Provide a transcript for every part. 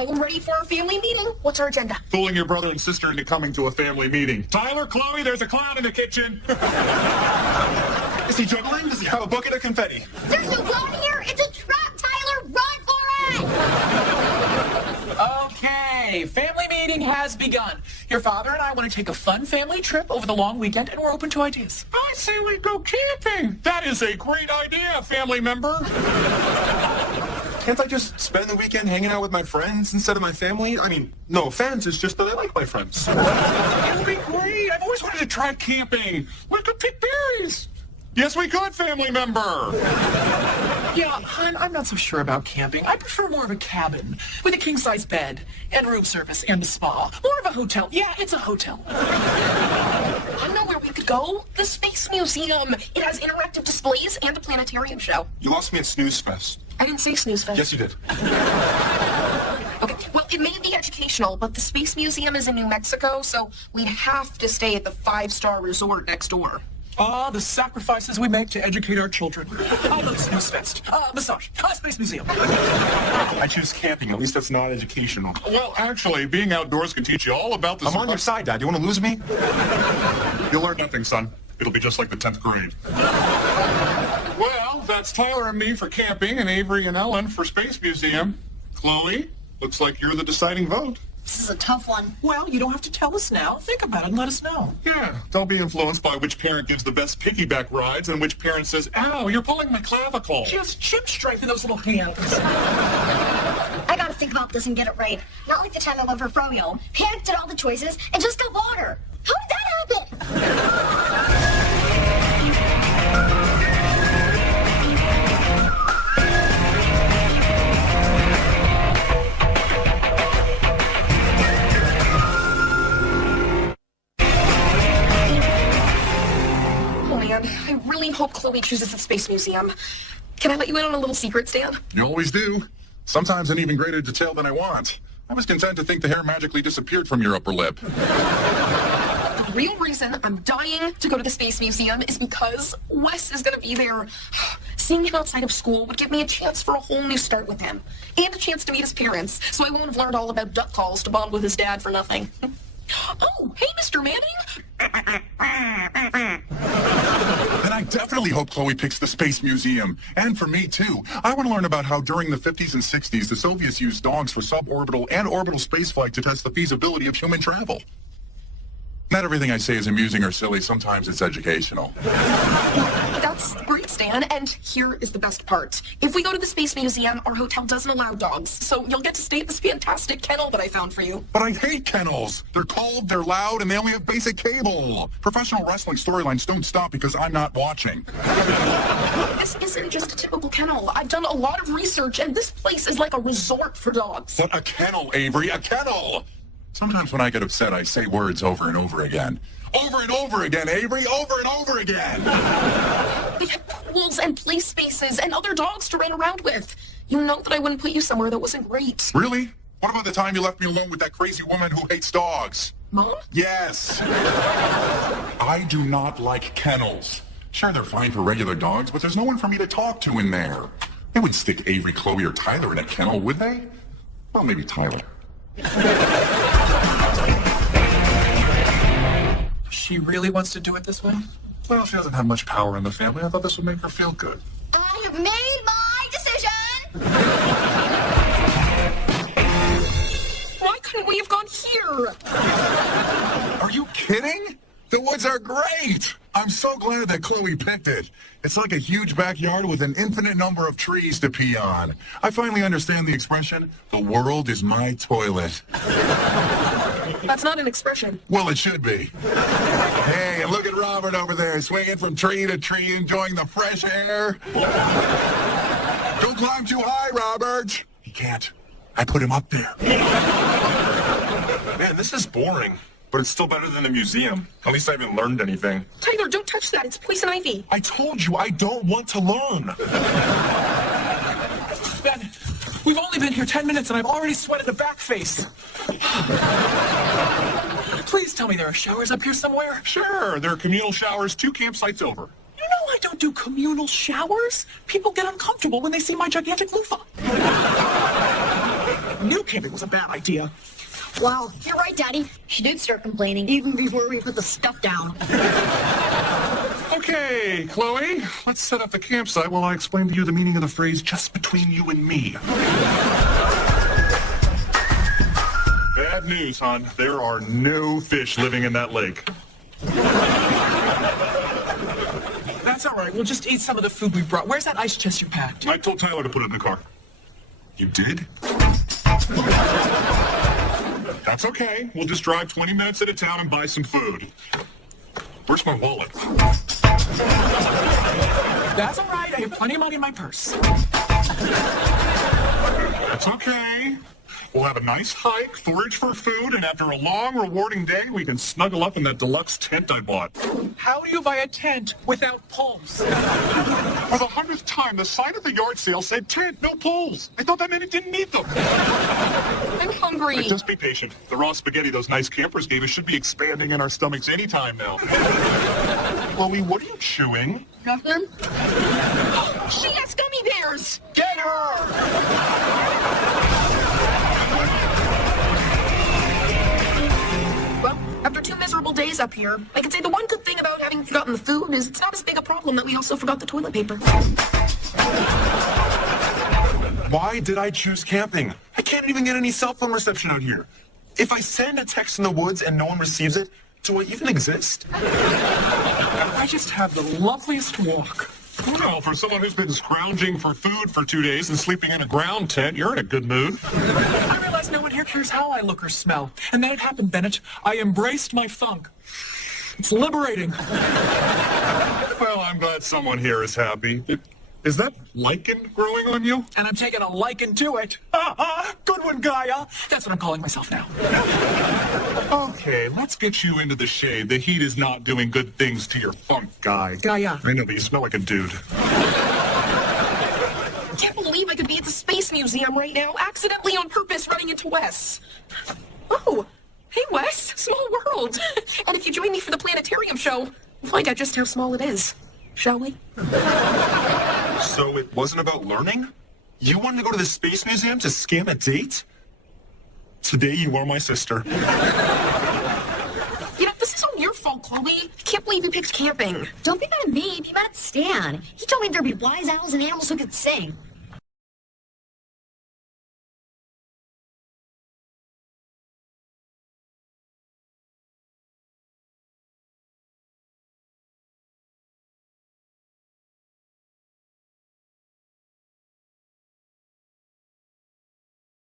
I am ready for our family meeting. What's our agenda? Fooling your brother and sister into coming to a family meeting. Tyler, Chloe, there's a clown in the kitchen. Is he juggling? Does he have a bucket of confetti? There's no clown here! It's a trap, Tyler! Run for it! Okay, family meeting has begun. Your father and I want to take a fun family trip over the long weekend, and we're open to ideas. I say we go camping. That is a great idea, family member. Can't I just spend the weekend hanging out with my friends instead of my family? I mean, no offense, it's just that I like my friends. It would be great. I've always wanted to try camping. We could pick berries. Yes, we could, family member. Yeah, hon, I'm not so sure about camping. I prefer more of a cabin with a king-size bed and room service and a spa. More of a hotel. Yeah, it's a hotel. I know where we could go. The Space Museum. It has interactive displays and a planetarium show. You lost me at Snooze Fest. I didn't say snooze fest. Yes, you did. Okay, well, it may be educational, but the Space Museum is in New Mexico, so we'd have to stay at the 5-star resort next door. Ah, the sacrifices we make to educate our children. I love Snooze Fest. Massage. Space Museum. I choose camping. At least that's not educational. Well, actually, being outdoors can teach you all about the... I'm on your side, Dad. You want to lose me? You'll learn nothing, son. It'll be just like the 10th grade. Well, that's Tyler and me for camping, and Avery and Ellen for Space Museum. Chloe, looks like you're the deciding vote. This is a tough one. Well, you don't have to tell us now. Think about it and let us know. Yeah, don't be influenced by which parent gives the best piggyback rides and which parent says, ow, you're pulling my clavicle. She has chip strength in those little hands. I gotta think about this and get it right. Not like the time I went for froyo. Panicked at all the choices and just got water. How did that happen? I really hope Chloe chooses the Space Museum. Can I let you in on a little secret, Stan? You always do. Sometimes in even greater detail than I want. I was content to think the hair magically disappeared from your upper lip. The real reason I'm dying to go to the Space Museum is because Wes is going to be there. Seeing him outside of school would give me a chance for a whole new start with him. And a chance to meet his parents, so I won't have learned all about duck calls to bond with his dad for nothing. Oh, hey, Mr. Manning. Then I definitely hope Chloe picks the Space Museum. And for me, too. I want to learn about how during the 50s and 60s, the Soviets used dogs for suborbital and orbital spaceflight to test the feasibility of human travel. Not everything I say is amusing or silly. Sometimes it's educational. That's great, Stan. And here is the best part. If we go to the Space Museum, our hotel doesn't allow dogs. So you'll get to stay at this fantastic kennel that I found for you. But I hate kennels. They're cold, they're loud, and they only have basic cable. Professional wrestling storylines don't stop because I'm not watching. This isn't just a typical kennel. I've done a lot of research, and this place is like a resort for dogs. But a kennel, Avery, a kennel! Sometimes when I get upset, I say words over and over again. Over and over again, Avery, over and over again! They have pools and play spaces and other dogs to run around with. You know that I wouldn't put you somewhere that wasn't great. Really? What about the time you left me alone with that crazy woman who hates dogs? Mom? Yes. I do not like kennels. Sure, they're fine for regular dogs, but there's no one for me to talk to in there. They wouldn't stick Avery, Chloe, or Tyler in a kennel, would they? Well, maybe Tyler. She really wants to do it this way? Well, she doesn't have much power in the family. I thought this would make her feel good. I have made my decision! Why couldn't we have gone here? Are you kidding? The woods are great! I'm so glad that Chloe picked it. It's like a huge backyard with an infinite number of trees to pee on. I finally understand the expression, the world is my toilet. That's not an expression. Well, it should be. Hey, and look at Robert over there, swinging from tree to tree, enjoying the fresh air. Don't climb too high, Robert. He can't. I put him up there. Man, this is boring. But it's still better than the museum. At least I haven't learned anything. Tyler, don't touch that. It's poison ivy. I told you, I don't want to learn. Ben, we've only been here 10 minutes and I've already sweated the back face. Please tell me there are showers up here somewhere. Sure, there are communal showers 2 campsites over. You know I don't do communal showers. People get uncomfortable when they see my gigantic loofah. knew camping was a bad idea. Well, you're right, Daddy. She did start complaining even before we put the stuff down. Okay, Chloe, let's set up the campsite while I explain to you the meaning of the phrase just between you and me. Bad news, hon. There are no fish living in that lake. That's all right. We'll just eat some of the food we brought. Where's that ice chest you packed? I told Tyler to put it in the car. You did? That's okay. We'll just drive 20 minutes into town and buy some food. Where's my wallet? That's all right. I have plenty of money in my purse. That's okay. We'll have a nice hike, forage for food, and after a long, rewarding day, we can snuggle up in that deluxe tent I bought. How do you buy a tent without poles? For the 100th time, the sign at the yard sale said tent, no poles. I thought that meant it didn't need them. I'm hungry. Just be patient. The raw spaghetti those nice campers gave us should be expanding in our stomachs any time now. Chloe, what are you chewing? Nothing? She has gummy bears! Get her! Well, after 2 miserable days up here, I can say the one good thing about having forgotten the food is it's not as big a problem that we also forgot the toilet paper. Why did I choose camping? I can't even get any cell phone reception out here. If I send a text in the woods and no one receives it, do I even exist? I just had the loveliest walk. Well, for someone who's been scrounging for food for 2 days and sleeping in a ground tent, you're in a good mood. I realize no one here cares how I look or smell. And then it happened, Bennett. I embraced my funk. It's liberating. Well, I'm glad someone here is happy. Is that lichen growing on you? And I'm taking a liking to it. Good one, Gaia. That's what I'm calling myself now. Okay, let's get you into the shade. The heat is not doing good things to your funk, guy. Gaia. I know, but you smell like a dude. I can't believe I could be at the Space Museum right now, accidentally on purpose running into Wes. Oh, hey Wes, small world. And if you join me for the planetarium show, we'll find out just how small it is. Shall we? So it wasn't about learning? You wanted to go to the Space Museum to scam a date? Today you are my sister. You know, this is all your fault, Chloe. I can't believe you picked camping. Don't be mad at me, be mad at Stan. He told me there'd be wise owls and animals who could sing.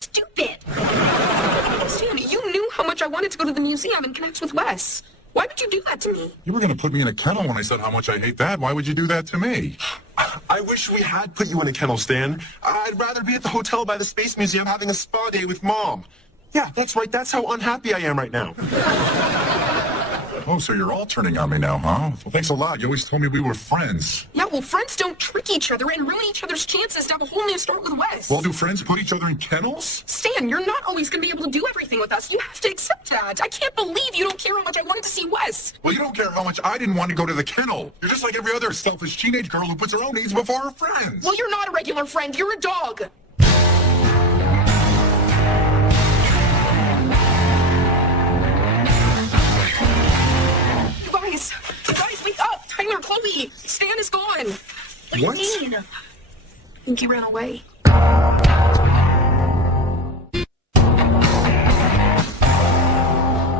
Stupid. Stan, you knew how much I wanted to go to the museum and connect with Wes. Why would you do that to me? You were going to put me in a kennel when I said how much I hate that. Why would you do that to me? I wish we had put you in a kennel, Stan. I'd rather be at the hotel by the Space Museum having a spa day with Mom. Yeah, that's right. That's how unhappy I am right now. Oh, so you're all turning on me now, huh? Well, thanks a lot. You always told me we were friends. Yeah, well, friends don't trick each other and ruin each other's chances to have a whole new start with Wes. Well, do friends put each other in kennels? Stan, you're not always going to be able to do everything with us. You have to accept that. I can't believe you don't care how much I wanted to see Wes. Well, you don't care how much I didn't want to go to the kennel. You're just like every other selfish teenage girl who puts her own needs before her friends. Well, you're not a regular friend. You're a dog. You guys, wake up! Tyler, Chloe, Stan is gone. What do you mean? I think he ran away.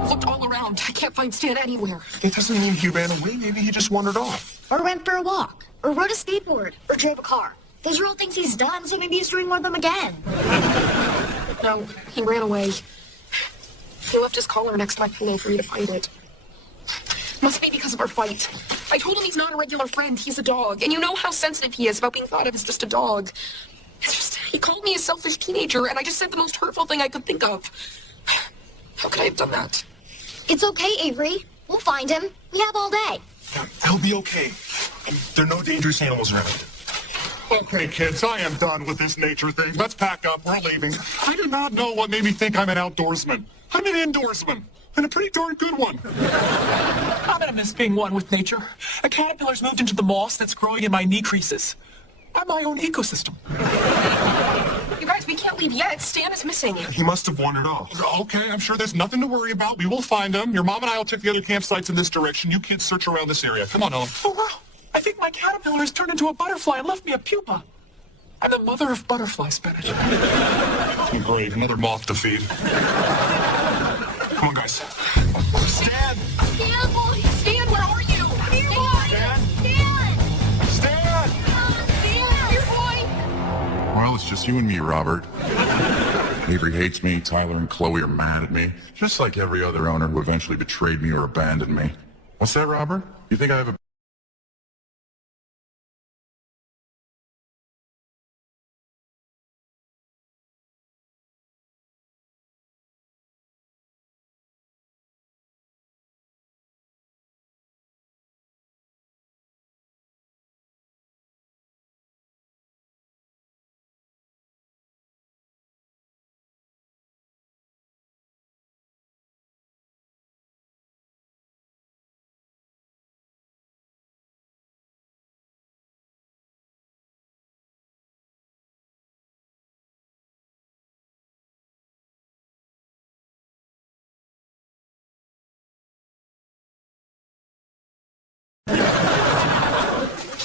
Looked all around. I can't find Stan anywhere. It doesn't mean he ran away. Maybe he just wandered off. Or went for a walk. Or rode a skateboard. Or drove a car. Those are all things he's done, so maybe he's doing more of them again. No, he ran away. He left his collar next to my pillow for me to find it. Must be because of our fight. I told him he's not a regular friend, he's a dog. And you know how sensitive he is about being thought of as just a dog. It's just, he called me a selfish teenager, and I just said the most hurtful thing I could think of. How could I have done that? It's okay, Avery. We'll find him. We have all day. He'll be okay. There are no dangerous animals around. Okay, kids, I am done with this nature thing. Let's pack up. We're leaving. I do not know what made me think I'm an outdoorsman. I'm an indoorsman. And a pretty darn good one. I'm gonna miss being one with nature. A caterpillar's moved into the moss that's growing in my knee creases. I'm my own ecosystem. You guys, we can't leave arrived yet. Stan is missing. He must have wandered off. Okay, I'm sure there's nothing to worry about. We will find him. Your mom and I will take the other campsites in this direction. You kids search around this area. Come on, Ellen. Oh, wow. I think my caterpillar has turned into a butterfly and left me a pupa. I'm the mother of butterfly spinach. Great, another moth to feed. Come on, guys. Stan! Stan, boy! Stan, where are you? Come here, boy! Stan! Stan! Stan! Come here, boy. Well, it's just you and me, Robert. Avery hates me. Tyler and Chloe are mad at me. Just like every other owner who eventually betrayed me or abandoned me. What's that, Robert? You think I have a...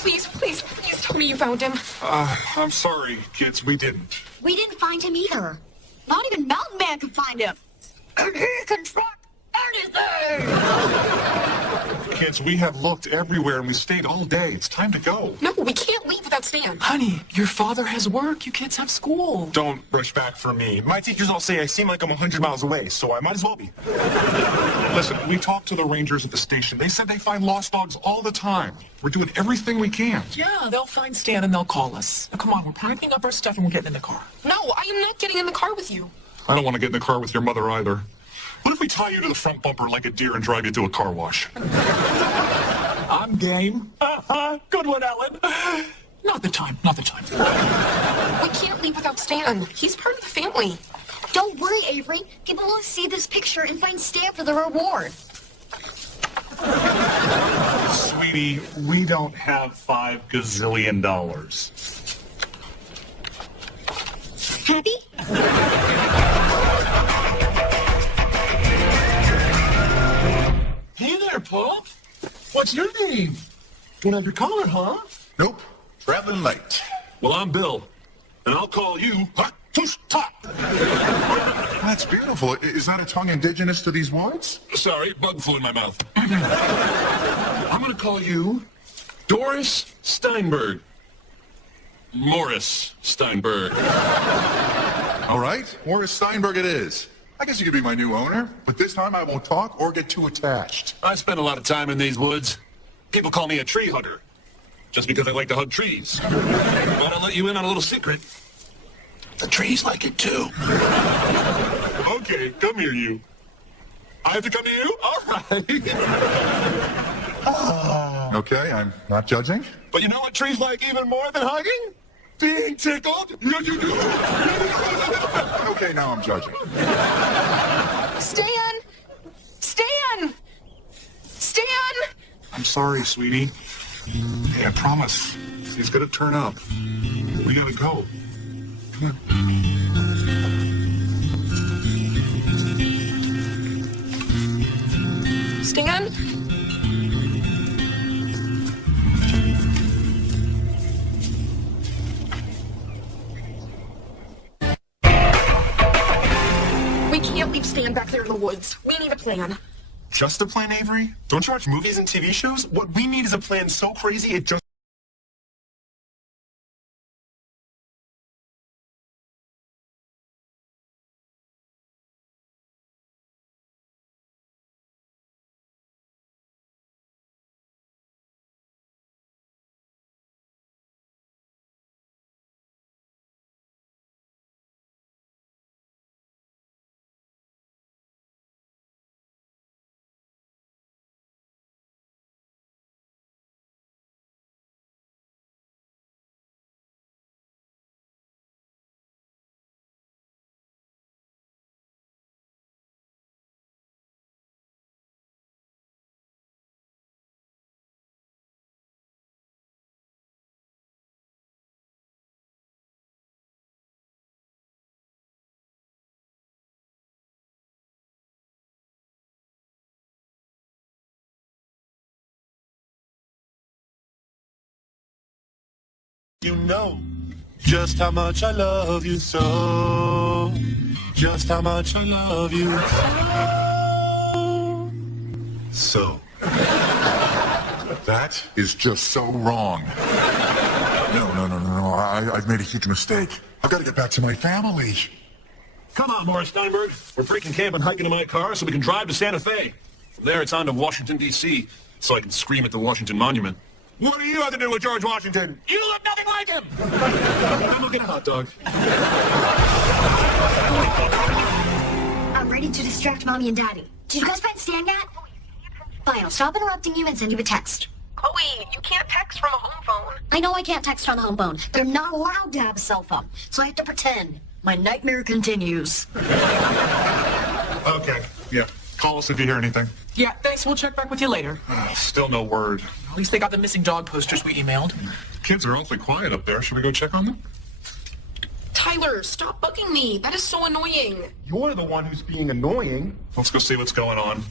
Please tell me you found him. I'm sorry, kids, we didn't. We didn't find him either. Not even Mountain Man could find him. And he can track anything! Kids, we have looked everywhere and we stayed all day. It's time to go. No, we can't leave without Stan. Honey, your father has work. You kids have school. Don't rush back for me. My teachers all say I seem like I'm 100 miles away, so I might as well be. Listen, we talked to the rangers at the station. They said they find lost dogs all the time. We're doing everything we can. Yeah, they'll find Stan and they'll call us. Now, come on, we're packing up our stuff and we're getting in the car. No, I am not getting in the car with you. I don't want to get in the car with your mother either. What if we tie you to the front bumper like a deer and drive you to a car wash? I'm game. Good one, Ellen. Not the time. We can't leave without Stan. He's part of the family. Don't worry, Avery. People will see this picture and find Stan for the reward. Sweetie, we don't have $5 gazillion. Happy? Hey there, Paul. What's your name? Don't have your collar, huh? Nope. Traveling late. Well, I'm Bill, and I'll call you Top. That's beautiful. Is that a tongue indigenous to these woods? Sorry, bug flew in my mouth. I'm gonna call you Doris Steinberg. Morris Steinberg. All right. Morris Steinberg it is. I guess you could be my new owner, but this time I won't talk or get too attached. I spend a lot of time in these woods. People call me a tree hugger, just because I like to hug trees. But I'll let you in on a little secret. The trees like it too. Okay, come here, you. I have to come to you? All right. Okay, I'm not judging. But you know what trees like even more than hugging? Being tickled. Okay, now I'm judging. Stan! Stan! Stan! I'm sorry, sweetie. Hey, I promise. He's gonna turn up. We gotta go. Come on. Stan? We can't leave Stan back there in the woods. We need a plan. Just a plan, Avery? Don't you watch movies and TV shows? What we need is a plan so crazy it just You know just how much I love you so. Just how much I love you so. That is just so wrong. No. I've made a huge mistake. I've got to get back to my family. Come on, Morris Steinberg. We're freaking camping, hiking in my car so we can drive to Santa Fe. From there, it's on to Washington, D.C., so I can scream at the Washington Monument. What do you have to do with George Washington? You look nothing like him! I'm gonna get a hot dog. I'm ready to distract Mommy and Daddy. Did you guys find Stan yet? Fine, I'll stop interrupting you and send you a text. Chloe, you can't text from a home phone. I know I can't text on the home phone. They're not allowed to have a cell phone, so I have to pretend. My nightmare continues. Okay, yeah. Call us if you hear anything. Yeah, thanks. We'll check back with you later. Still no word. At least they got the missing dog posters we emailed. Kids are awfully quiet up there. Should we go check on them? Tyler, stop bugging me. That is so annoying. You're the one who's being annoying. Let's go see what's going on.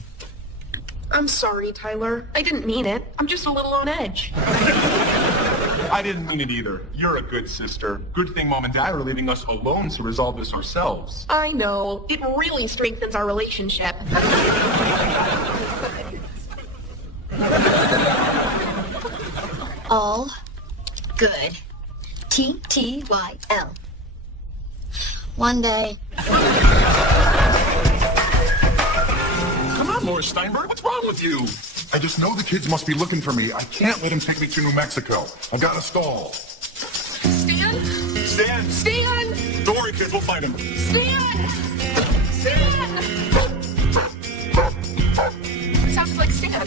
I'm sorry, Tyler. I didn't mean it. I'm just a little on edge. I didn't mean it either. You're a good sister. Good thing Mom and Dad are leaving us alone to resolve this ourselves. I know. It really strengthens our relationship. All good. TTYL. One day. Come on, Morris Steinberg. What's wrong with you? I just know the kids must be looking for me. I can't let them take me to New Mexico. I gotta stall. Stan? Stan! Stan! Don't worry, kids. We'll find him. Stan! Stan! Sounds like Stan.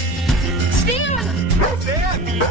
Stan! Stan!